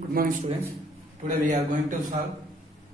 Good morning, students. Today we are going to solve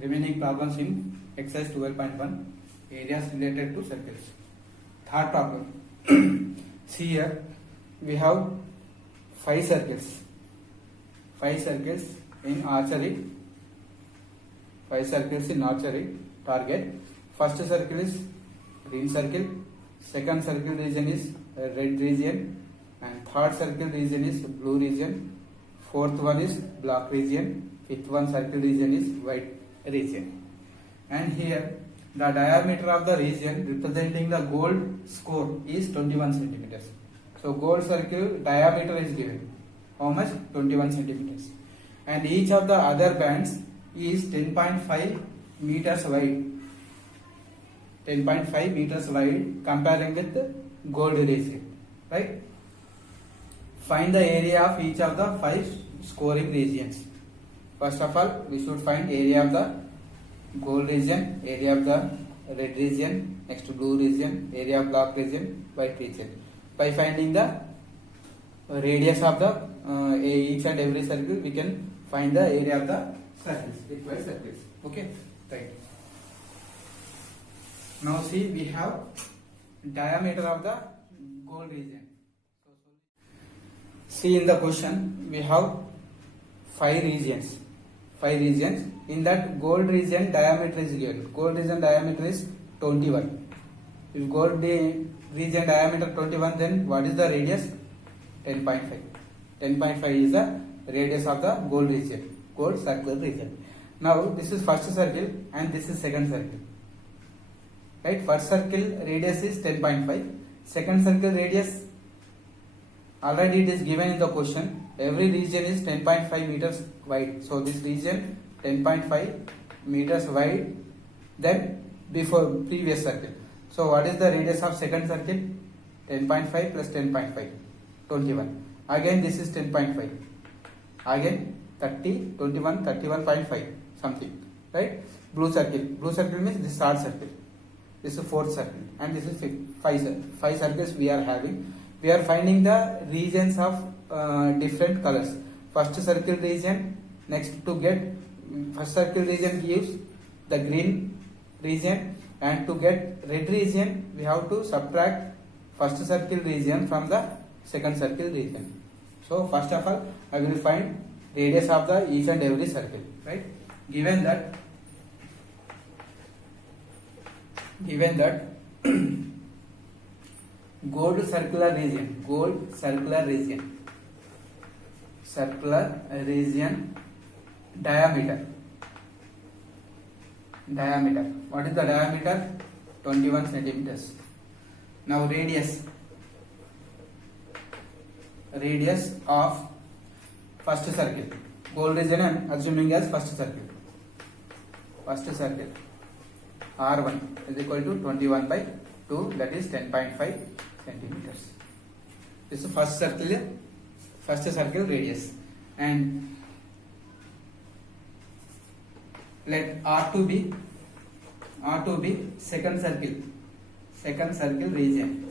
remaining problems in exercise 12.1 areas related to circles. Third problem. See here, we have 5 circles. 5 circles in archery. 5 circles in archery target. First circle is green circle. Second circle region is red region. And third circle region is blue region. Fourth one is black region. Fifth one circle region is white region. And here the diameter of the region representing the gold score is 21 centimeters. So gold circle diameter is given. How much? 21 centimeters. And each of the other bands is 10.5 meters wide. 10.5 meters wide comparing with the gold region. Right? Find the area of each of the 5 scoring regions. First of all, we should find area of the gold region, area of the red region, next blue region, area of black region, white region. By finding the radius of the each and every circle, we can find the area of the circles, required circles. Okay, right. Now see, we have diameter of the gold region. See in the question, we have 5 regions. 5 regions. In that gold region diameter is given. Gold region diameter is 21. If gold region diameter 21, then what is the radius? 10.5. 10.5 is the radius of the gold region, gold circle region. Now this is first circle and this is second circle. Right? First circle radius is 10.5. Second circle radius, already it is given in the question. Every region is 10.5 meters wide. So this region 10.5 meters wide than before previous circle. So what is the radius of second circle? 10.5 plus 10.5, 21. Again this is 10.5. Again 30, 21, 31.5 something. Right? Blue circle. Blue circle means this third circle. This is fourth circle and this is five circles we are having. We are finding the regions of different colors. First circle region, next to get first circle region gives the green region, and to get red region we have to subtract first circle region from the second circle region. So first of all I will find radius of the each and every circle. Right? Given that gold circular region diameter. What is the diameter? 21 centimeters. Now radius of first circle. Gold region I am assuming as first circle. R1 is equal to 21 by 2, that is 10.5 centimeters. This is first circle radius. And let R2 be second circle region,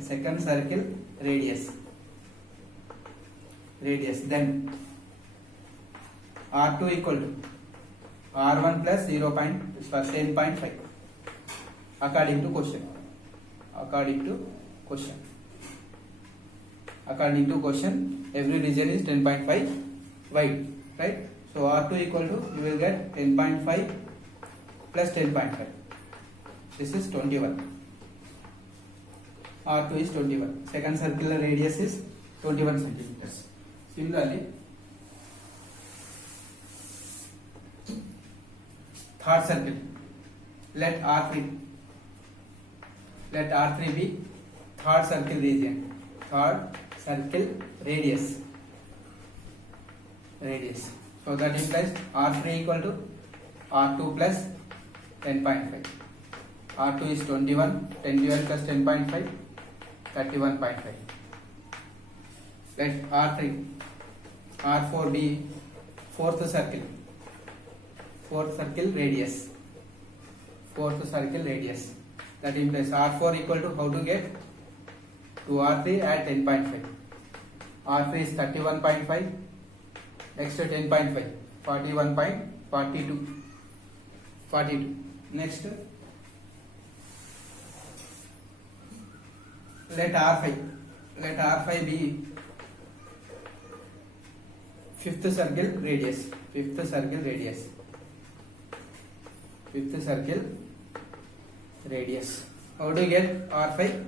second circle radius. Then R2 equal to R1 plus 10.5 according to question. According to question, every region is 10.5 wide, right? So R2 equal to, you will get 10.5 plus 10.5. This is 21. R2 is 21. Second circular radius is 21 centimeters. Similarly, third circle. Let R3 be third circle region. Third circle radius. So that implies R3 equal to R2 plus 10.5. R2 is 21. 21 plus 10.5, 31.5. Let R4 be fourth circle radius. That implies R4 equal to, how to get? To R3 at 10.5. R3 is 31.5 Next 10.5, 41.42, 42. Next, let R5 be fifth circle radius. How do you get R5?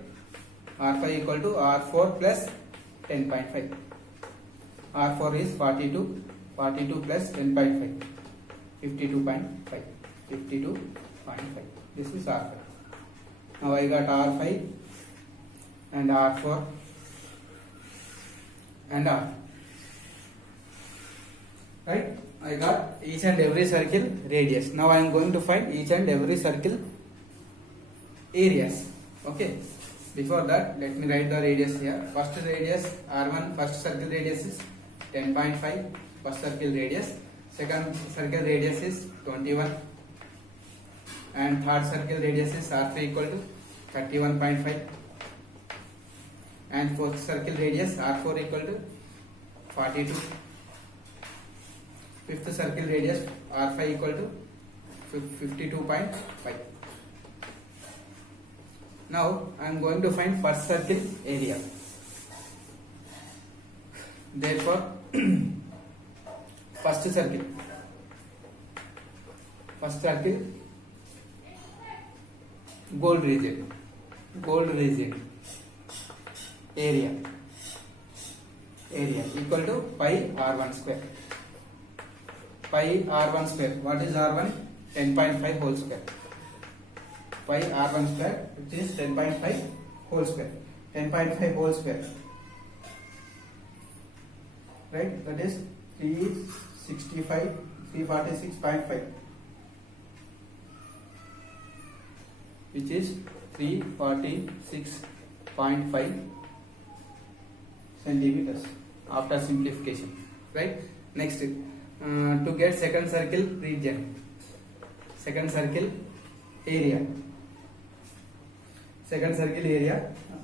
R5 equal to R4 plus 10.5. R4 is 42 plus 10.5, 52.5. This is R5. Now I got R5 and R4 and R. Right? I got each and every circle radius. Now I am going to find each and every circle areas. Okay. Before that, let me write the radius here. First radius R1, first circle radius is 10.5. First circle radius. Second circle radius is 21. And third circle radius is R3 equal to 31.5. And fourth circle radius R4 equal to 42. Fifth circle radius R5 equal to 52.5. Now I am going to find first circle area. Therefore, first circle gold region area equal to pi R1 square. Pi R1 square. What is R1? 10.5 whole square. Pi R1 square, which is 10.5 whole square. 10.5 whole square. Right? That is 346.5. Which is 346.5 centimeters after simplification. Right? Next, to get second circle region, second circle area.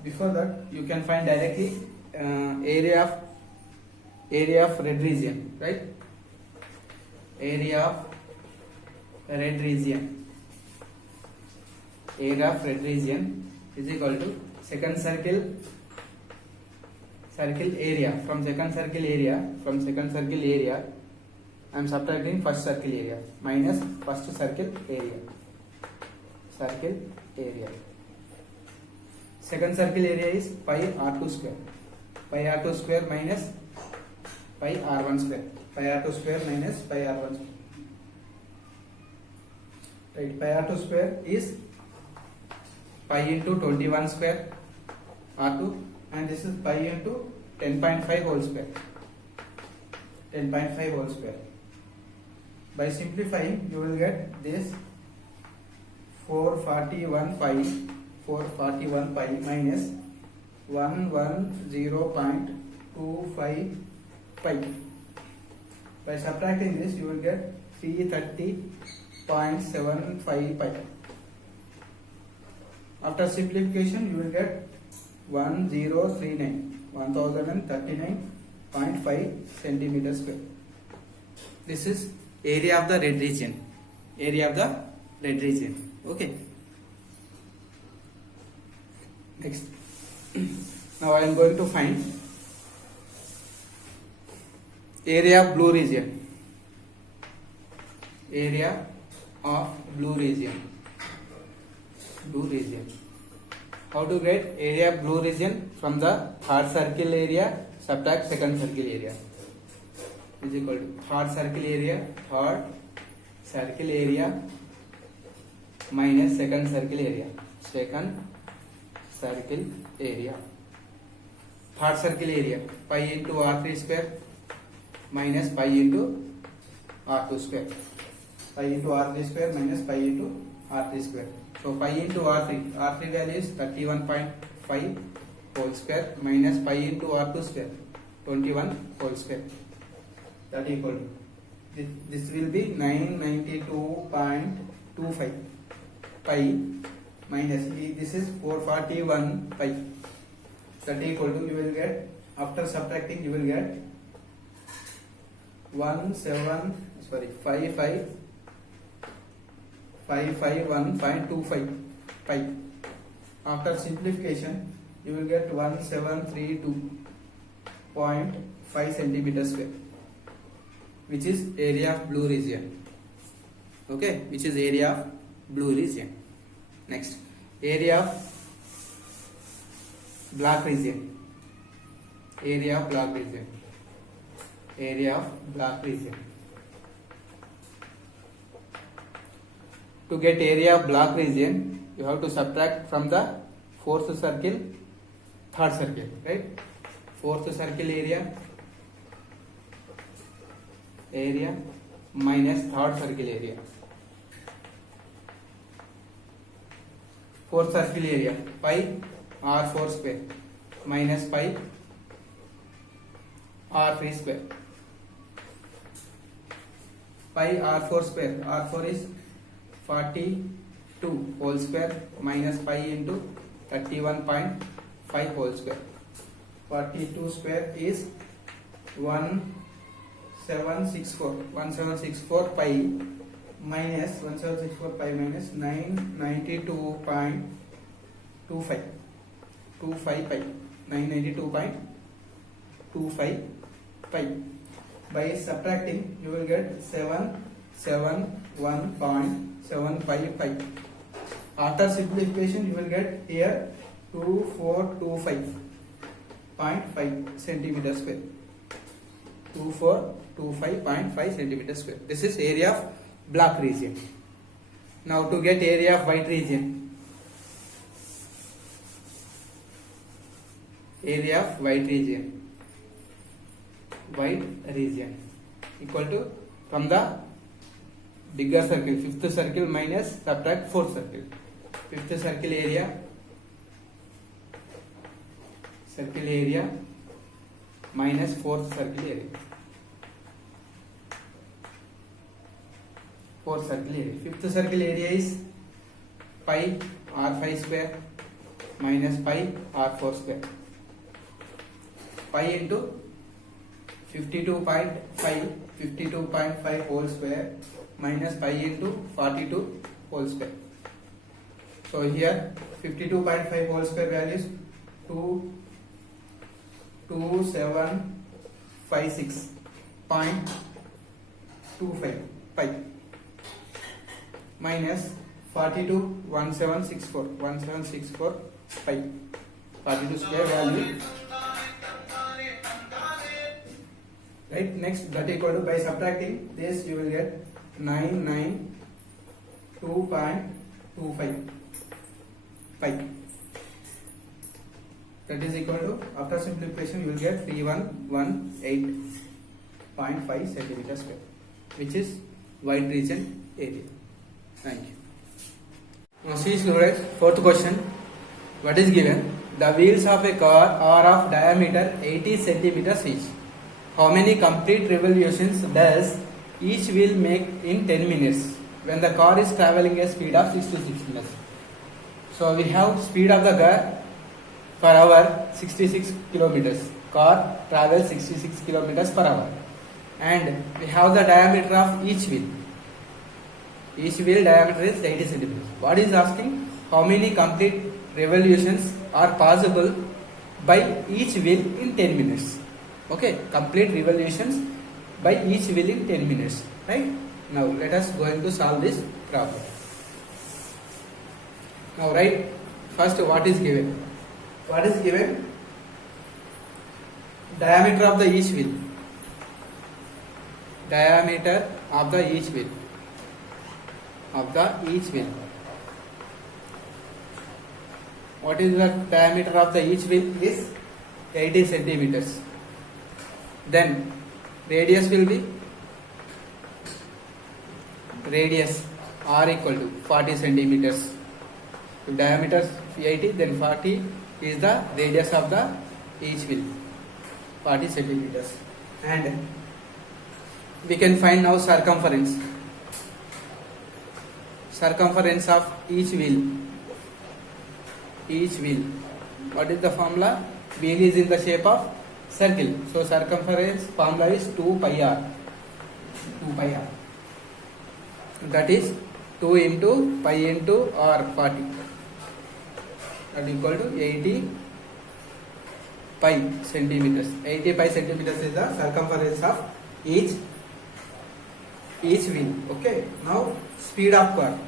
Before that, you can find directly area of red region, right? Area of red region is equal to second circle area. From second circle area, I am subtracting first circle area minus first circle area. Second circle area is pi R2 square. Pi R2 square minus pi R1 square. Pi R2 square minus pi R1 square. Right, pi R2 square is pi into 21 square R2, and this is pi into 10.5 whole square. By simplifying, you will get this 441 pi minus 110.25 pi. By subtracting this, you will get 330.75 pi. After simplification, you will get 1039.5 centimeters square. This is area of the red region. Okay. Next. Now I am going to find area of blue region. How to get area of blue region? From the third circle area, subtract second circle area, is equal to third circle area minus second circle area. Third circle area, pi into R3 square minus pi into R2 square. Pi into R3 square minus pi into R3 square. So pi into R3 value is 31.5 whole square minus pi into R2 square 21 whole square. That equal to this will be 992.25 pi minus this is 441 pi. That equal to, you will get, after subtracting, you will get 551.25 pi. After simplification, you will get 1732.5 centimeter square, which is area of blue region. Okay, which is area of blue region. Next, area of black region. Area of black region. Area of black region. To get area of black region, you have to subtract from the fourth circle, third circle, right? Fourth circle area minus third circle area. Fourth circle area, pi r4 square minus pi r3 square. Pi r4 square, r4 is 42 whole square minus pi into 31.5 whole square. 42 square is 1764 pi minus 992.25 pi. 992.25 pi. By subtracting, you will get 771.755. After simplification, you will get here 2425.5 centimeter square. 2425.5 centimeter square. This is area of black region. Now to get area of white region. Area of white region. White region equal to, from the bigger circle, fifth circle minus subtract fourth circle. Fifth circle area minus fourth circle area. Fourth circle area. Fifth circle area is pi r5 square minus pi r4 square. Pi into 52.5 whole square minus pi into 42 whole square. So here 52.5 whole square value is 2756.25 pi minus 42 1764 pi. 42 square value. Right, next that equal to, by subtracting this you will get 992.25 pi. That is equal to, after simplification you will get 3118.5 centimeter square, which is white region area. Thank you. Now see students, fourth question. What is given? The wheels of a car are of diameter 80 centimeters each. How many complete revolutions does each wheel make in 10 minutes when the car is traveling a speed of 66 meters? So we have speed of the car per hour 66 kilometers. Car travels 66 kilometers per hour. And we have the diameter of each wheel. Each wheel diameter is 80 centimeters. What is asking? How many complete revolutions are possible by each wheel in 10 minutes? Okay, complete revolutions by each wheel in 10 minutes. Right? Now let us go into solve this problem. Now write first what is given. What is given? Diameter of the each wheel. Diameter of the each wheel. What is the diameter of the each wheel? Is 80 centimeters. Then radius will be r equal to 40 centimeters. If diameter is 80, then 40 is the radius of the each wheel, 40 centimeters. And we can find now circumference. Circumference of each wheel. What is the formula? Wheel is in the shape of circle. So circumference formula is 2 pi r. 2 pi r. That is 2 into pi into r 40. That equal to 80 pi centimeters. 80 pi centimeters is the circumference of each wheel. Okay. Now speed of car.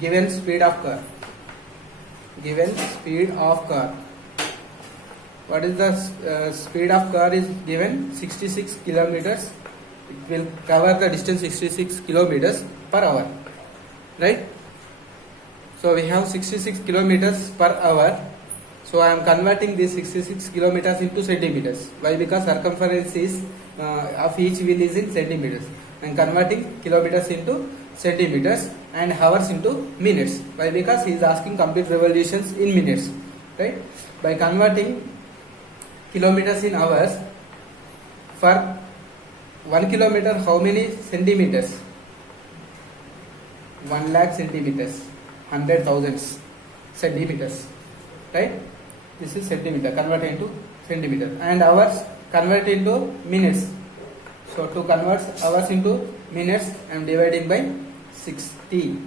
Given speed of car. What is the speed of car is given 66 kilometers. It will cover the distance 66 kilometers per hour. Right? So we have 66 kilometers per hour. So I am converting this 66 kilometers into centimeters. Why? Because circumference is of each wheel is in centimeters. I am converting kilometers into centimeters and hours into minutes. Why? Because he is asking complete revolutions in minutes. Right? By converting kilometers in hours, for 1 kilometer how many centimeters? 1 lakh centimeters, 100,000 centimeters. Right? This is centimeter converted into centimeter, and hours converted into minutes. So to convert hours into minutes, I am dividing by 60.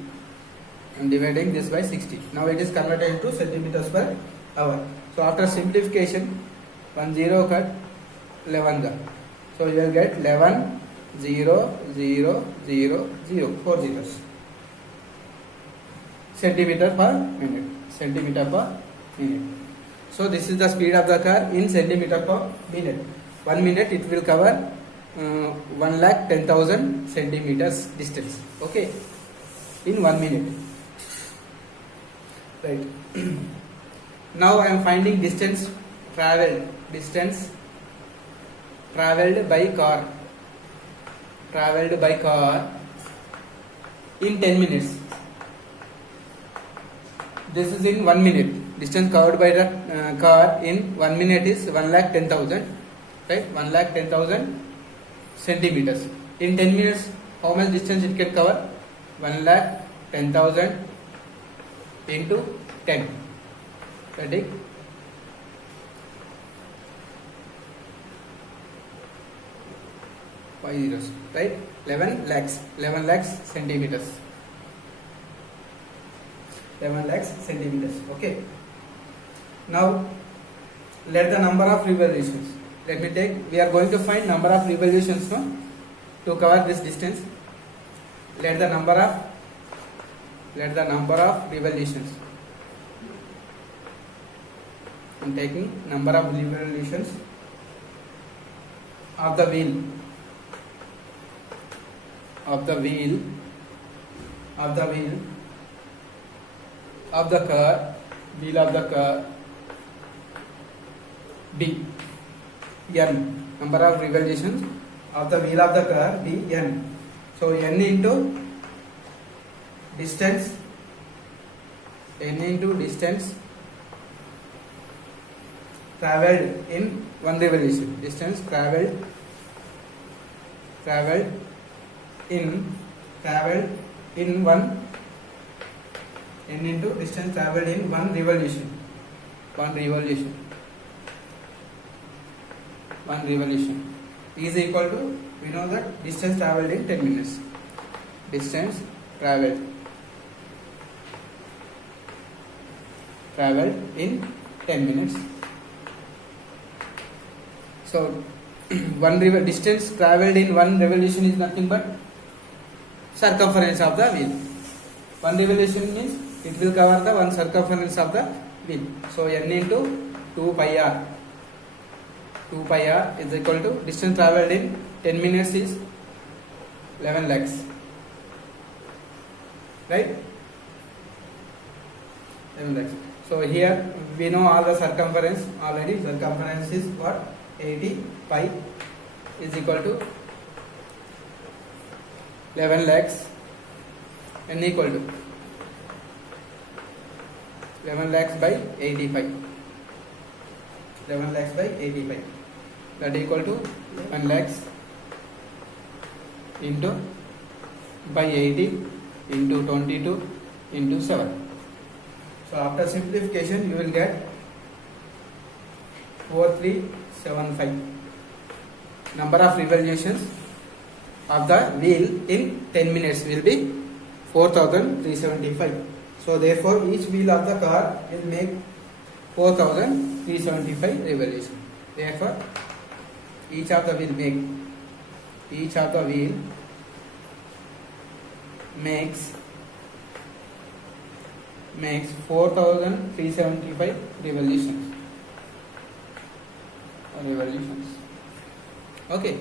I am dividing this by 60. Now it is converted into centimeters per hour. So after simplification, 1 0 cut 11 ga. So you will get 11 0 0 0 0 4 zeros. Centimeter per minute. Centimeter per minute. So this is the speed of the car in centimeter per minute. 1 minute it will cover 1,10,000 centimeters distance. Okay, in 1 minute. Right. Now I am finding distance traveled. Distance traveled by car. Traveled by car in 10 minutes. This is in 1 minute. Distance covered by the car in 1 minute is 1,10,000. Right? 1,10,000 centimeters. In 10 minutes, how much distance it can cover? 1,10,000 into 10. Ready? Five zeros. Right? 11 lakhs centimeters. 11 lakhs centimeters. Okay. Now let the number of revolutions. Let me take. We are going to find number of revolutions, no, to cover this distance. Let the number of revolutions. I am taking number of revolutions of the wheel. Of the car, wheel of the car, B, N, number of revolutions of the wheel of the car, B, N. So N into distance traveled in one revolution. Distance traveled in one. N into distance traveled in one revolution. One revolution is equal to, we know that distance traveled in 10 minutes. Distance traveled in 10 minutes. So distance traveled in one revolution is nothing but circumference of the wheel. One revolution means it will cover the one circumference of the wheel. So N into 2 pi r. 2 pi r is equal to distance traveled in 10 minutes is 11 lakhs. Right? 11 lakhs. So here we know all the circumference already. Circumference is what? 80 pi is equal to 11 lakhs. N equal to 11 lakhs by 85. 11 lakhs by 85. That equal to 11 lakhs into by 80 into 22 into 7. So after simplification you will get 4375. Number of revolutions of the wheel in 10 minutes will be 4375. So therefore each wheel of the car will make 4375 revolutions. Therefore each of the wheel makes 4375 revolutions. Okay.